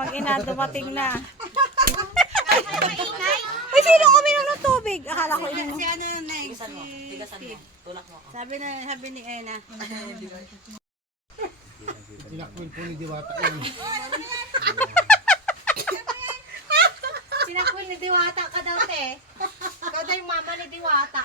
mag-ina, dumating na. Ay, sino uminom ng tubig? Akala ko ininom. Si ano, next. Tigasan mo. Tigasan mo. Tulak mo ako. Sabi ni Ena. Tinakwil po ni Diwata yun. Sinakwil ni Diwata ka daw, te. Ikaw daw yung mama ni Diwata.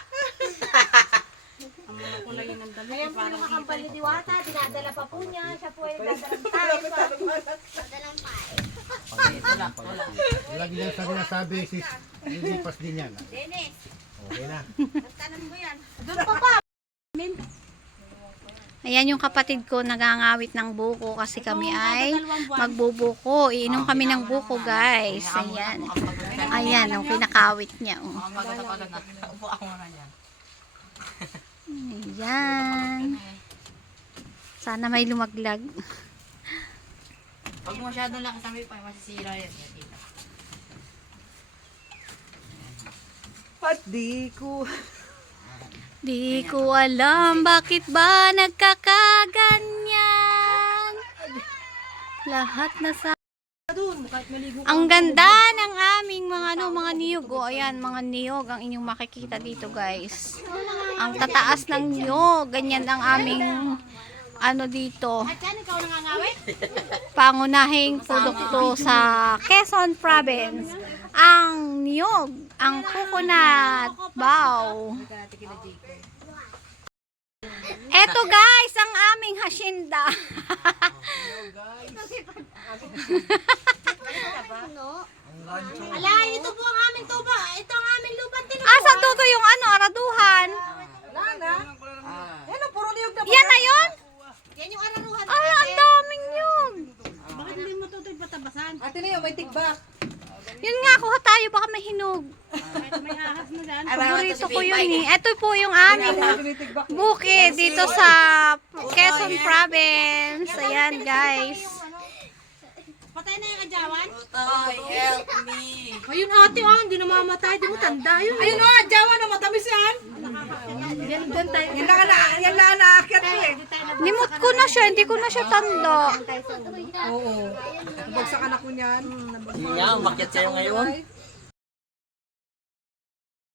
Ang kulay yun ng damit. Kaya po yung kakampal ni Diwata, dinadala pa po niya. Siya po ay dadalang tayo. Dadalang tayo. Okay, tulak. Tulak. Lagi lang sa sinasabi, sis, lilipas din yan. Dennis, Okay na. tanan mo yan. Doon pa pa. Ayan yung kapatid ko nagangawit ng buko kasi kami ay magbubuko. Iinom kami ng buko, guys. Ayan. Ayan ang pinakawit niya. Oh. Ang pagod na. Upo ako muna niyan. Ayan. Sana may lumaglag. Pag masyado lang kasama pa, masisira yan. At di ko. Di ko alam bakit ba nagkakaganyan. Lahat na sa... Ang ganda ng aming mga niyog. O, ayan, mga niyog ang inyong makikita dito, guys. Ang tataas ng niyog. Ganyan ang aming dito. At yan, ikaw nangangawit? Pangunahing produkto sa Quezon Province. Ang niyog, ang coconut bow. Eto, guys, ang aming hasyenda. Ala, ito po ang aming tuba. Ito ang aming lupan din. Asan to yung araduhan? Nana. Yan ang puro niyog na. Yan na yun? Yan yung araruhan. Ay, ang daming niyog. Bakit hindi mo tutoy patabasan? Ate na yun, may tigbak. Yun nga, kuha tayo, baka may hinog. May ahas na dyan. Paborito ko yun eh. Ito po yung aming bukid dito sa Quezon Province. Ayan, guys. Patay na yung adyawan. Toy, help me. Ayun ate, hindi na mamatay. Di mo tanda yun. Ayun jawa na matamis yan. Yan tayo. Yan na naakyat ko eh. Limot ko na siya, hindi ko na siya tanda. Oo. Nabagsakan ako niyan. Hindi nga, umakyat sa'yo ngayon.